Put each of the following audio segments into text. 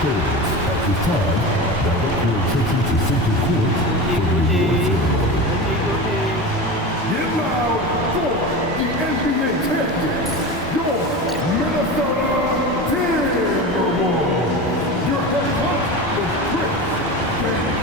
At this time, direct your attention to Central Court for the award ceremony. Get loud for the NBA champion, your Minnesota Timberwolves. Your head coach is Chris James.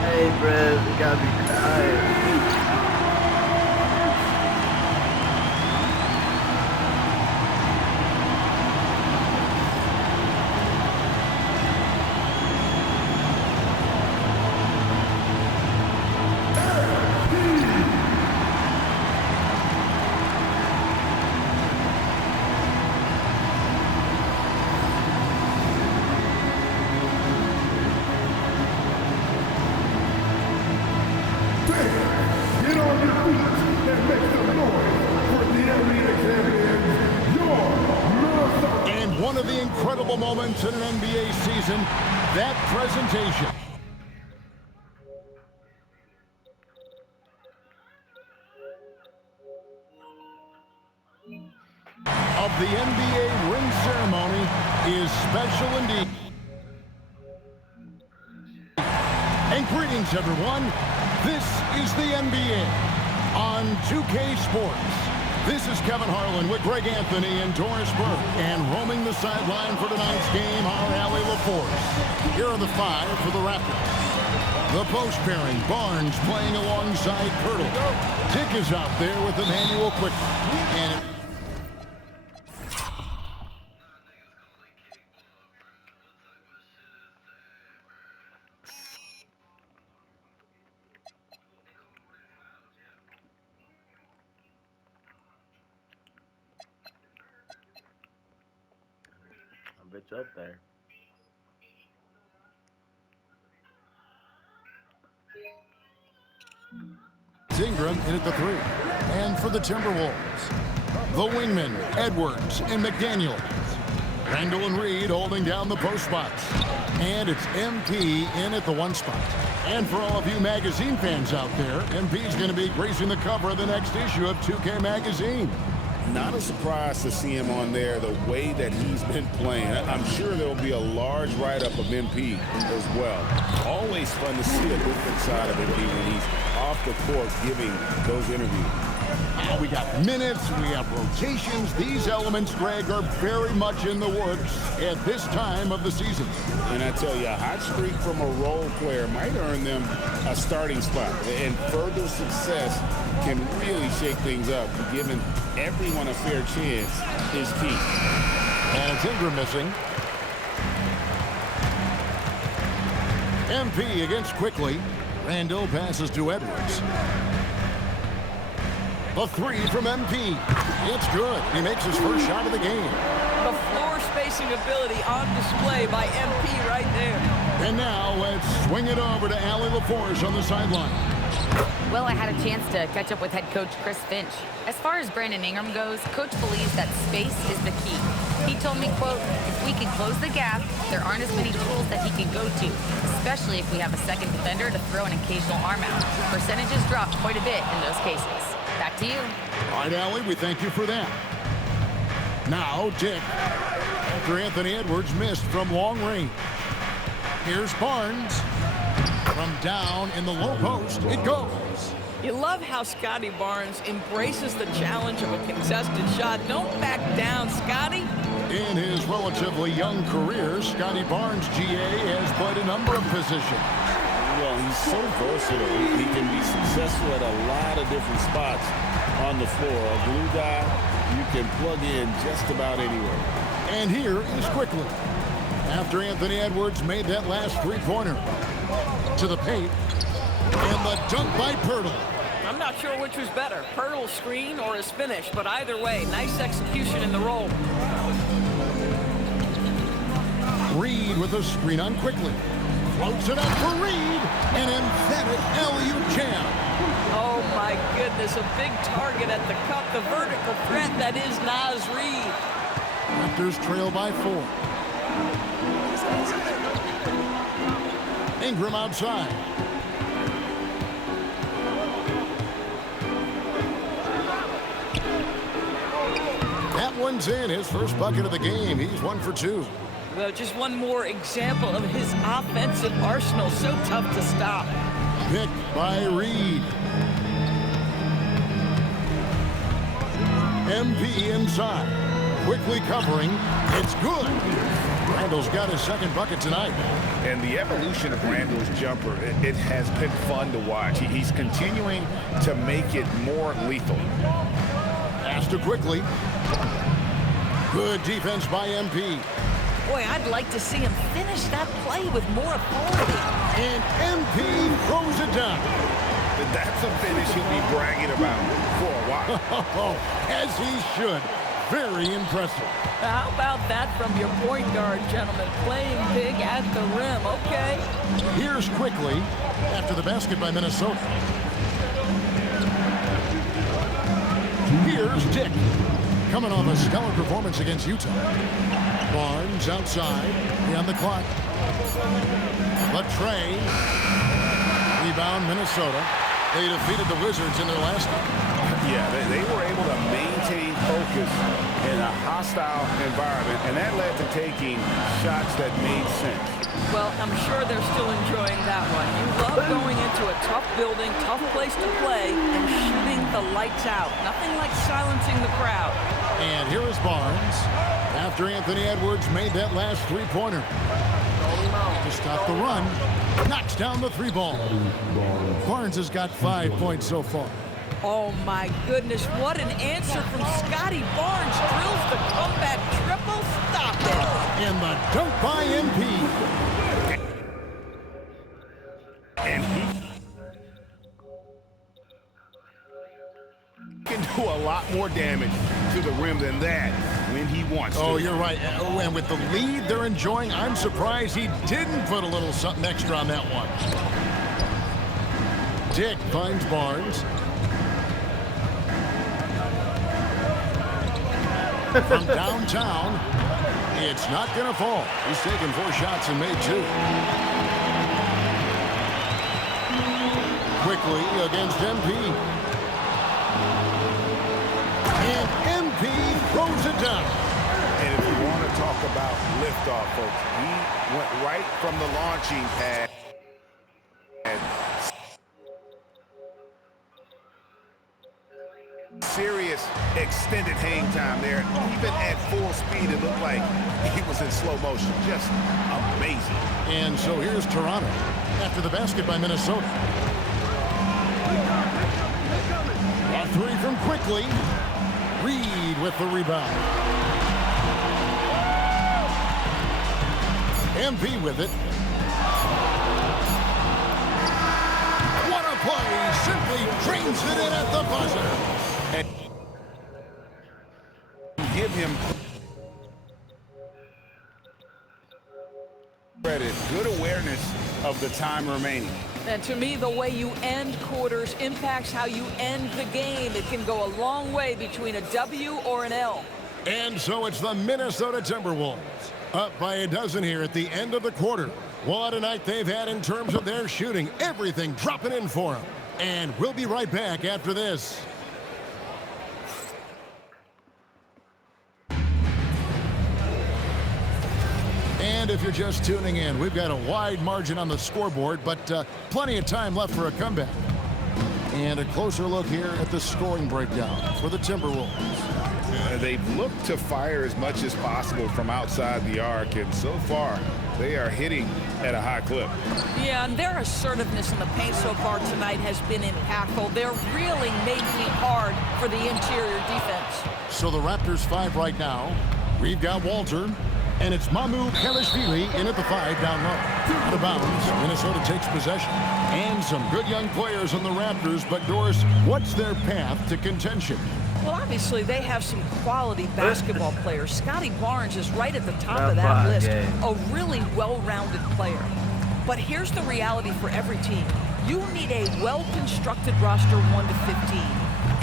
Hey, bro, we gotta be quiet. Get on your feet and make some noise for the NBA champions, your Minnesota. And one of the incredible moments in an NBA season, that presentation. Of the NBA ring ceremony is special indeed. And greetings, everyone. This is the NBA on 2K Sports. This is Kevin Harlan with Greg Anthony and Doris Burke. And roaming the sideline for tonight's game, our Allie LaForce. Here are the five for the Raptors. The post pairing, Barnes playing alongside Pirtle. Dick is out there with Emmanuel Quickly. And Bitch up there. Ingram in at the three. And for the Timberwolves, the wingmen, Edwards and McDaniel. Randall and Reed holding down the post spots. And it's MP in at the one spot. And for all of you magazine fans out there, MP's going to be gracing the cover of the next issue of 2K Magazine. Not a surprise to see him on there the way that he's been playing. I'm sure there will be a large write-up of MP as well. Always fun to see a different side of MP when he's off the court giving those interviews. We got minutes, we have rotations. These elements, Greg, are very much in the works at this time of the season. And I tell you, a hot streak from a role player might earn them a starting spot. And further success can really shake things up. Giving everyone a fair chance is key. And it's Ingram missing. MP against Quickly. Randall passes to Edwards. A three from MP. It's good. He makes his first shot of the game. The floor spacing ability on display by MP right there. And now let's swing it over to Allie LaForce on the sideline. Well, I had a chance to catch up with head coach Chris Finch. As far as Brandon Ingram goes, coach believes that space is the key. He told me, quote, if we can close the gap, there aren't as many tools that he can go to, especially if we have a second defender to throw an occasional arm out. Percentages drop quite a bit in those cases. Back to you. All right, Allie, we thank you for that. Now, Dick, after Anthony Edwards missed from long range. Here's Barnes. From down in the low post, it goes. You love how Scotty Barnes embraces the challenge of a contested shot. Don't back down, Scotty. In his relatively young career, Scotty Barnes, GA, has played a number of positions. Well, he's so versatile. He can be successful at a lot of different spots on the floor. A glue guy, you can plug in just about anywhere. And here is Quickly. After Anthony Edwards made that last three-pointer. To the paint. And the dunk by Pirtle. I'm not sure which was better, Pirtle's screen or his finish, but either way, nice execution in the roll. Reed with a screen on Quickly. Floats it up for Reed. An emphatic alley-oop jam. Oh my goodness, a big target at the cup, the vertical threat that is Naz Reid. Raptors trail by 4. Ingram outside. That one's in. His first bucket of the game. He's 1 for 2. Well, just one more example of his offensive arsenal. So tough to stop. Picked by Reed. MP inside. Quickly covering. It's good. Randall's got his second bucket tonight. And the evolution of Randall's jumper, it has been fun to watch. He's continuing to make it more lethal. Pass to Quickly. Good defense by MP. Boy, I'd like to see him finish that play with more authority. And MP throws it down. That's a finish he'll be bragging about for a while. As he should. Very impressive. How about that from your point guard, gentlemen? Playing big at the rim, okay? Here's Quickly after the basket by Minnesota. Here's Dick, coming off a stellar performance against Utah. Barnes outside, on the clock. Latrey, rebound Minnesota. They defeated the Wizards in their last game. Yeah, they were able to maintain focus in a hostile environment, and that led to taking shots that made sense. Well, I'm sure they're still enjoying that one. You love going into a tough building, tough place to play, and shooting the lights out. Nothing like silencing the crowd. And here is Barnes after Anthony Edwards made that last three-pointer. To stop the run, knocks down the three ball. Barnes has got 5 points so far. Oh my goodness, what an answer from Scotty Barnes. Drills the comeback triple. Stop it. And the dunk by MP. And he can do a lot more damage to the rim than that when he wants to. Oh, you're right. Oh, and with the lead they're enjoying, I'm surprised he didn't put a little something extra on that one. Dick finds Barnes. From downtown, it's not going to fall. He's taken 4 shots and made 2. Quickly against MP. And MP throws it down. And if you want to talk about liftoff, folks, he went right from the launching pad. tremendous extended hang time there. Even at full speed, it looked like he was in slow motion. Just amazing. And so here's Toronto after the basket by Minnesota. A three from quickly. Reed with the rebound. MP with it. What a play! Simply drains it in at the buzzer. And give him credit. Good awareness of the time remaining. And to me, the way you end quarters impacts how you end the game. It can go a long way between a W or an L. And so it's the Minnesota Timberwolves up by a dozen here at the end of the quarter. What a night they've had in terms of their shooting. Everything dropping in for them. And we'll be right back after this. And if you're just tuning in, we've got a wide margin on the scoreboard, but plenty of time left for a comeback. And a closer look here at the scoring breakdown for the Timberwolves. They've looked to fire as much as possible from outside the arc, and so far they are hitting at a high clip. Yeah, and their assertiveness in the paint so far tonight has been impactful. They're really making it hard for the interior defense. So the Raptors 5 right now. We've got Walter, and it's Mamu Kelishvili in at the 5 down low. Out of bounds, Minnesota takes possession. And some good young players on the Raptors, but Doris, what's their path to contention? Well, obviously, they have some quality basketball players. Scotty Barnes is right at the top of that list. A really well-rounded player. But here's the reality for every team. You need a well-constructed roster 1 to 15.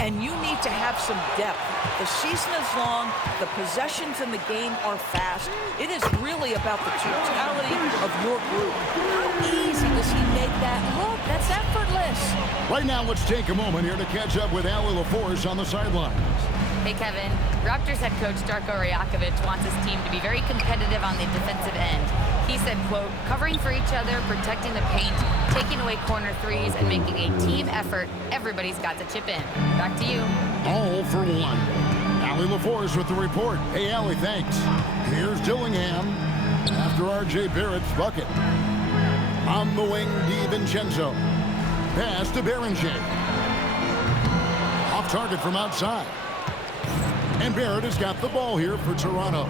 And you need to have some depth. The season is long. The possessions in the game are fast. It is really about the totality of your group. How easy does he make that look? That's effortless. Right now, let's take a moment here to catch up with Allie LaForce on the sidelines. Hey, Kevin. Raptors head coach Darko Rajakovic wants his team to be very competitive on the defensive end. He said, quote, covering for each other, protecting the paint, taking away corner threes, and making a team effort. Everybody's got to chip in. Back to you. All for one. Allie LaForce with the report. Hey, Allie, thanks. Here's Dillingham after R.J. Barrett's bucket. On the wing, DiVincenzo. Pass to Berenger. Off target from outside. And Barrett has got the ball here for Toronto.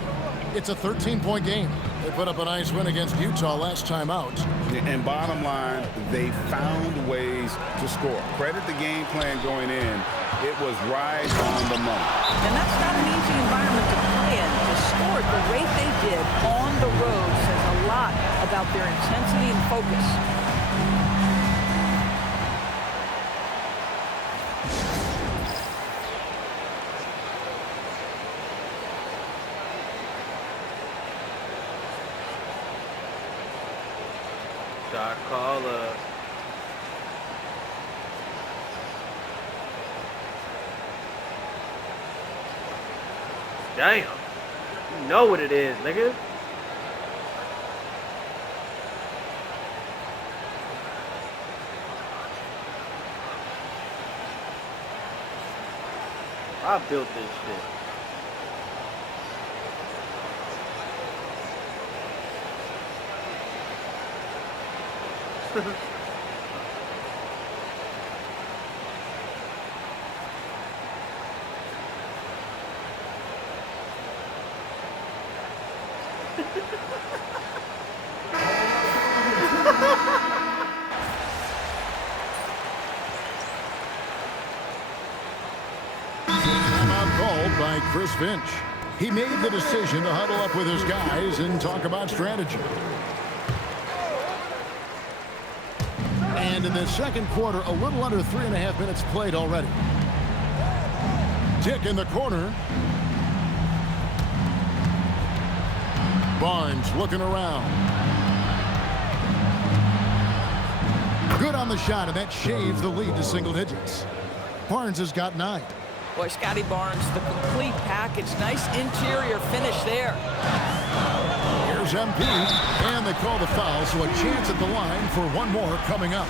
It's a 13-point game. They put up a nice win against Utah last time out. And bottom line, they found ways to score. Credit the game plan going in. It was right on the money. And that's not an easy environment to play in. To score at the rate they did on the road says a lot about their intensity and focus. Shot caller. Damn. You know what it is, nigga. I built this shit. Timeout called by Chris Finch. He made the decision to huddle up with his guys and talk about strategy. And in the second quarter, a little under 3.5 minutes played already. Tick in the corner. Barnes looking around. Good on the shot, and that shaves the lead to single digits. Barnes has got 9. Boy, Scotty Barnes, the complete package. Nice interior finish there. Here's Here's MP, and they call the foul, so a chance at the line for one more coming up.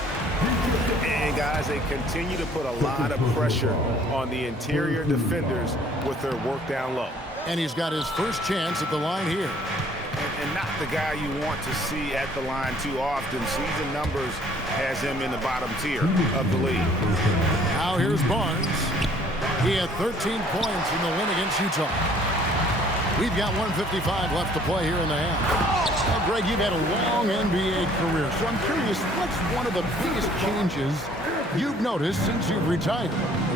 And guys, they continue to put a lot of pressure on the interior defenders with their work down low. And he's got his first chance at the line here. And not the guy you want to see at the line too often. Season numbers has him in the bottom tier of the league. Now here's Barnes. He had 13 points in the win against Utah. We've got 1:55 left to play here in the half. Now, Greg, you've had a long NBA career, so I'm curious, what's one of the biggest changes you've noticed since you've retired?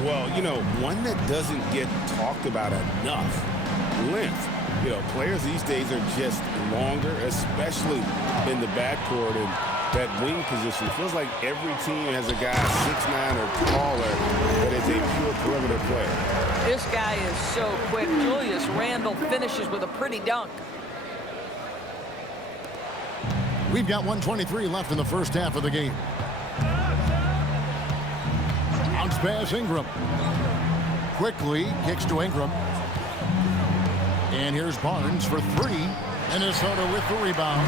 Well, you know, one that doesn't get talked about enough, length. You know, players these days are just longer, especially in the backcourt, and that wing position. It feels like every team has a guy 6'9" or taller that is a pure perimeter player. This guy is so quick. Julius Randle finishes with a pretty dunk. We've got 1:23 left in the first half of the game. Bounce pass, Ingram. Quickly kicks to Ingram. And here's Barnes for three. Minnesota with the rebound.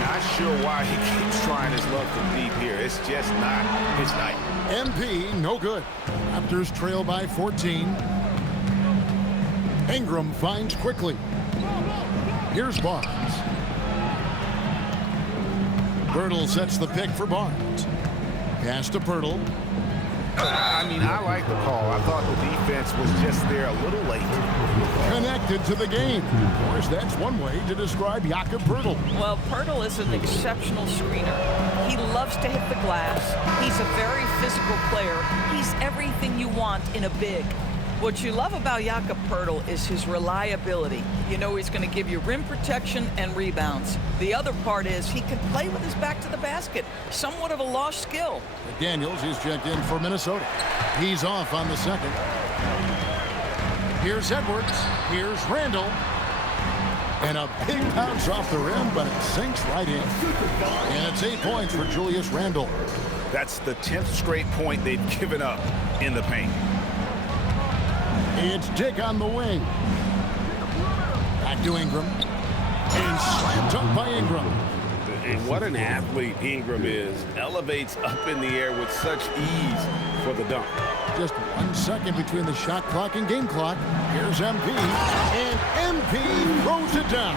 Not sure why he keeps trying his luck from deep here. It's just not his night. MP, no good. Raptors trail by 14. Ingram finds quickly. Here's Barnes. Pirtle sets the pick for Barnes. Pass to Pirtle. I mean, I like the call. I thought the defense was just there a little late. Connected to the game. Of course, that's one way to describe Jakob Pirtle. Well, Pirtle is an exceptional screener. He loves to hit the glass. He's a very physical player. He's everything you want in a big. What you love about Jakob Pirtle is his reliability. You know he's going to give you rim protection and rebounds. The other part is he can play with his back to the basket. Somewhat of a lost skill. Daniels is checked in for Minnesota. He's off on the second. Here's Edwards. Here's Randle. And a big bounce off the rim, but it sinks right in. And it's 8 points for Julius Randle. That's the 10th straight point they've given up in the paint. It's Dick on the wing. Back to Ingram. And slammed up by Ingram. And what an athlete Ingram is. Elevates up in the air with such ease for the dunk. Just 1 second between the shot clock and game clock. Here's MP. And MP throws it down.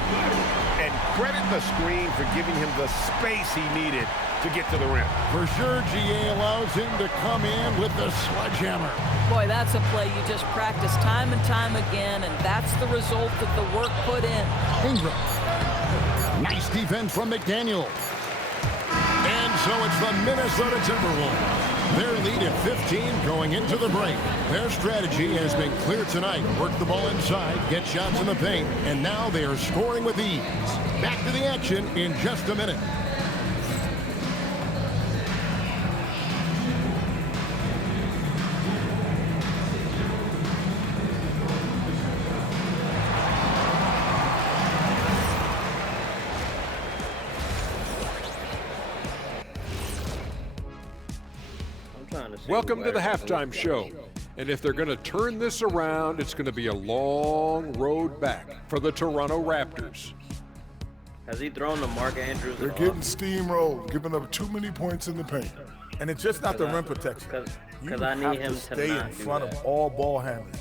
And credit the screen for giving him the space he needed to get to the rim. For sure, GA allows him to come in with the sledgehammer. Boy, that's a play you just practice time and time again, and that's the result of the work put in. Ingram. Nice defense from McDaniel. And so it's the Minnesota Timberwolves. Their lead at 15 going into the break. Their strategy has been clear tonight. Work the ball inside, get shots in the paint, and now they are scoring with ease. Back to the action in just a minute. Welcome to the halftime show. And if they're going to turn this around, it's going to be a long road back for the Toronto Raptors. Has he thrown to Mark Andrews? They're getting steamrolled, giving up too many points in the paint. And it's just not the rim protection. Because I need him to stay not in do front that. of all ball handlers.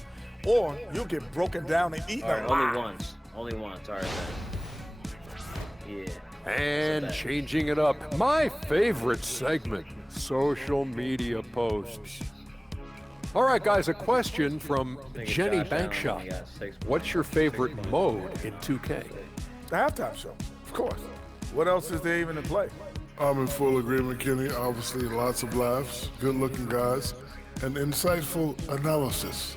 Or you'll get broken down and eaten All right, alive. only once. All right, then. Yeah. And changing it up, my favorite segment, social media posts. All right, guys, a question from Jenny Bankshot. What's your favorite mode in 2K? The halftime show, of course. What else is there even to play? I'm in full agreement, Kenny. Obviously, lots of laughs, good-looking guys, and insightful analysis.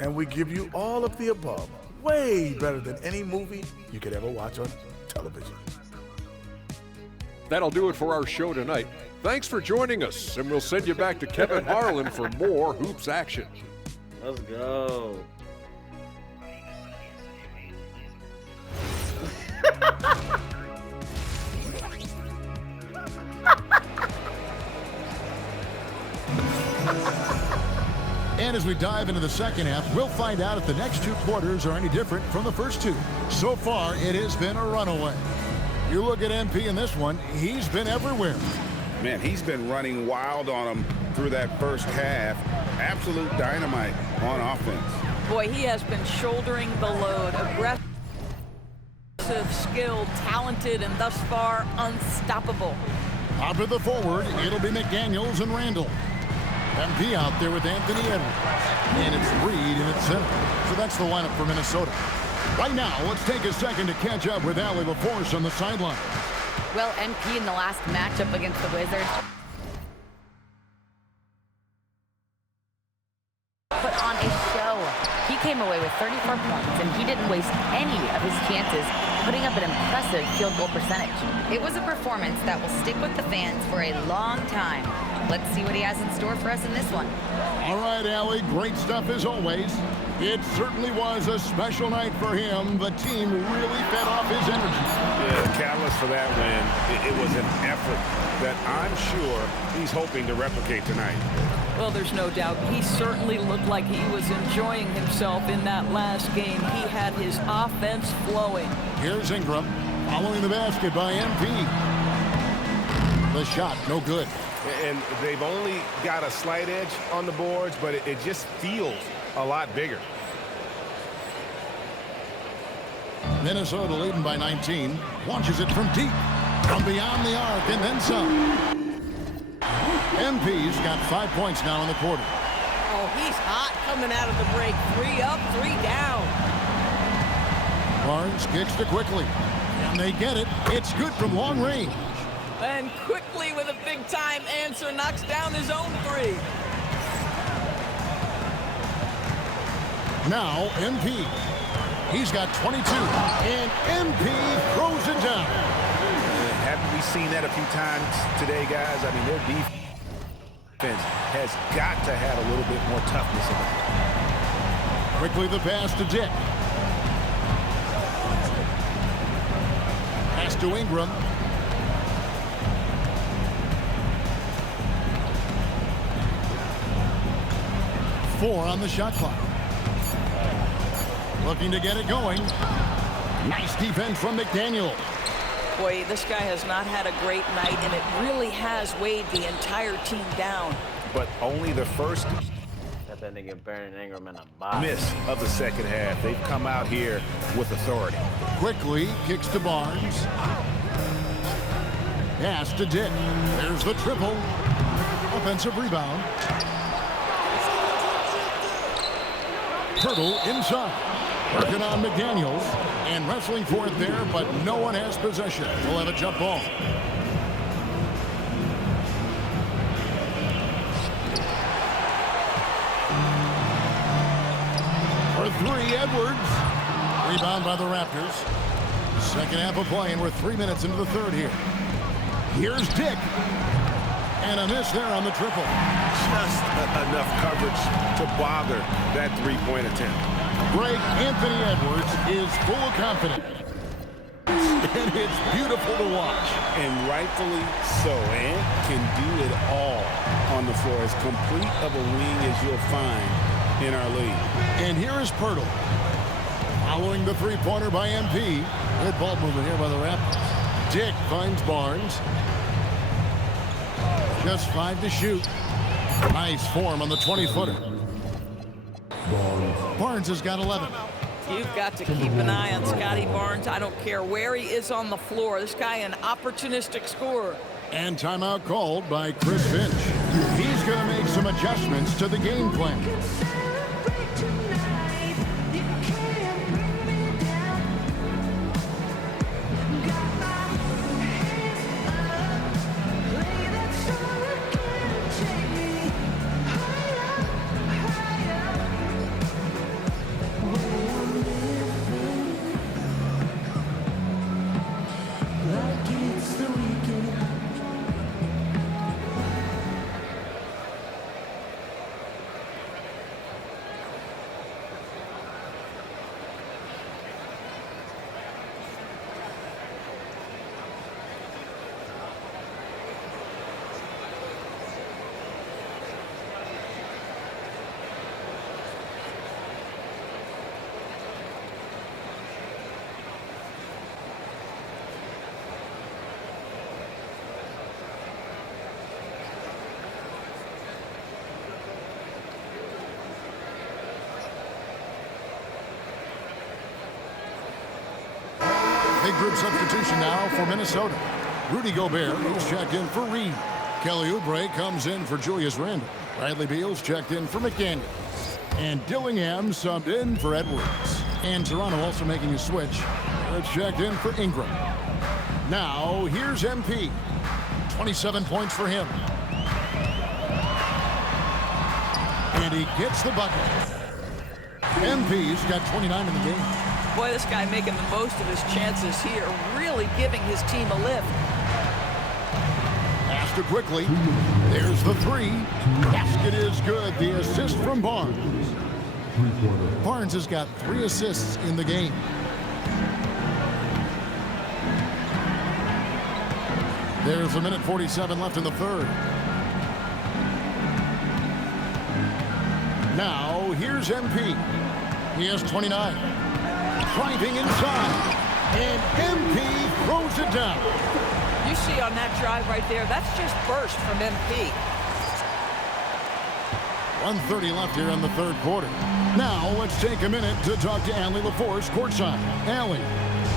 And we give you all of the above. Way better than any movie you could ever watch on television. That'll do it for our show tonight. Thanks for joining us, and we'll send you back to Kevin Harlan for more hoops action. Let's go. And as we dive into the second half, we'll find out if the next two quarters are any different from the first two. So far, it has been a runaway. You look at MP in this one, he's been everywhere. Man, he's been running wild on him through that first half. Absolute dynamite on offense. Boy, he has been shouldering the load. Aggressive, skilled, talented, and thus far unstoppable. Out of the forward, it'll be McDaniels and Randall. MP out there with Anthony Edwards. And it's Reed in its center. So that's the lineup for Minnesota. Right now, let's take a second to catch up with Allie LaForce on the sideline. Well, MP in the last matchup against the Wizards put on a show. He came away with 34 points, and he didn't waste any of his chances, putting up an impressive field goal percentage. It was a performance that will stick with the fans for a long time. Let's see what he has in store for us in this one. All right, Allie, great stuff as always. It certainly was a special night for him. The team really fed off his energy. Yeah, the catalyst for that win, it was an effort that I'm sure he's hoping to replicate tonight. Well, there's no doubt. He certainly looked like he was enjoying himself in that last game. He had his offense flowing. Here's Ingram, following the basket by MP. The shot, no good. And they've only got a slight edge on the boards, but it just feels a lot bigger. Minnesota leading by 19. Launches it from deep, from beyond the arc, and then some. MP's got 5 points now in the quarter. Oh, he's hot coming out of the break. 3 up, 3 down. Barnes kicks to Quickly. And they get it. It's good from long range. And Quickly with a big-time answer knocks down his own 3. Now, MP. He's got 22. And MP throws it down. Haven't we seen that a few times today, guys? I mean, their defense has got to have a little bit more toughness in it. Quickly the pass to Dick. Pass to Ingram. Four on the shot clock. Looking to get it going. Nice defense from McDaniel. Boy, this guy has not had a great night, and it really has weighed the entire team down. But only the first miss of the second half. They've come out here with authority. Quickly kicks to Barnes. Pass to Dick. There's the triple. Offensive rebound. Turtle inside. Working on McDaniels. And wrestling for it there, but no one has possession. We'll have a jump ball. For 3, Edwards. Rebound by the Raptors. Second half of play, and we're 3 minutes into the third here. Here's Dick. And a miss there on the triple. Just enough coverage to bother that three-point attempt. Greg, Anthony Edwards is full of confidence. And it's beautiful to watch. And rightfully so. Ant can do it all on the floor. As complete of a wing as you'll find in our league. And here is Pirtle. Following the three-pointer by MP. Good ball movement here by the Raptors. Dick finds Barnes. Just 5 to shoot. Nice form on the 20-footer. Barnes has got 11. You've got to keep an eye on Scotty Barnes. I don't care where he is on the floor. This guy an opportunistic scorer. And timeout called by Chris Finch. He's going to make some adjustments to the game plan. injured substitution now for Minnesota. Rudy Gobert is checked in for Reed. Kelly Oubre comes in for Julius Randle. Bradley Beal's checked in for McDaniel. And Dillingham subbed in for Edwards. And Toronto also making a switch. They're checked in for Ingram. Now, here's MP. 27 points for him. And he gets the bucket. MP's got 29 in the game. Boy, this guy making the most of his chances here, really giving his team a lift. After quickly, there's the three. Basket is good. The assist from Barnes. Barnes has got 3 assists in the game. There's a minute 47 left in the third. Now, here's MP. He has 29. Driving inside. And MP throws it down. You see on that drive right there, that's just burst from MP. 1:30 left here in the third quarter. Now, let's take a minute to talk to Allie LaForce courtside. Allie.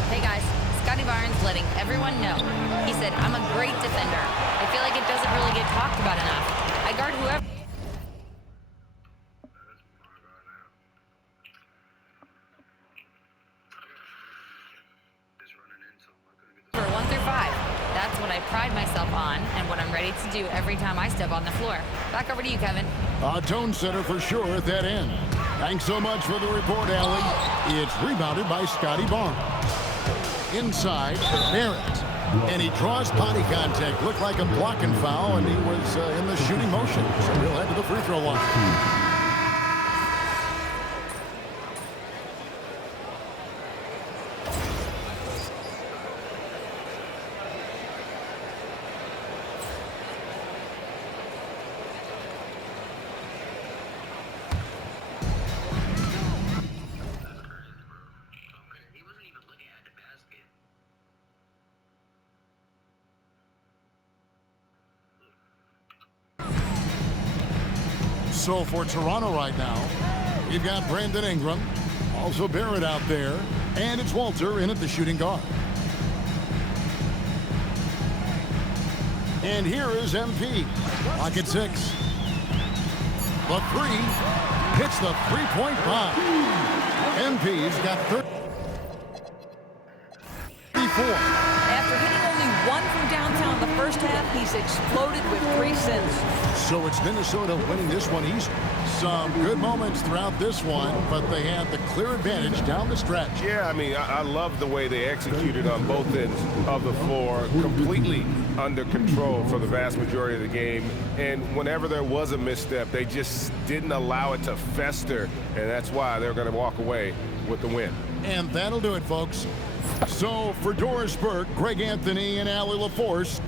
Hey, guys. Scotty Barnes letting everyone know. He said, I'm a great defender. I feel like it doesn't really get talked about enough. I guard whoever. For 1 through 5. That's what I pride myself on and what I'm ready to do every time I step on the floor. Back over to you, Kevin. A tone setter for sure at that end. Thanks so much for the report, Allie. It's rebounded by Scotty Barnes. Inside, Barrett. And he draws body contact. Looked like a blocking foul, and he was in the shooting motion. So he'll head to the free throw line. So for Toronto right now, we've got Brandon Ingram, also Barrett out there, and it's Walter in at the shooting guard. And here is MP, lock at 6. The three hits the three-point bomb. MP's got 34. After hitting only 1 from downtown the first half, he's exploded with 3 since. So it's Minnesota winning this one easy. Some good moments throughout this one, but they had the clear advantage down the stretch. Yeah, I mean, I love the way they executed on both ends of the floor, completely under control for the vast majority of the game. And whenever there was a misstep, they just didn't allow it to fester, and that's why they're going to walk away with the win. And that'll do it, folks. So for Doris Burke, Greg Anthony, and Allie LaForce,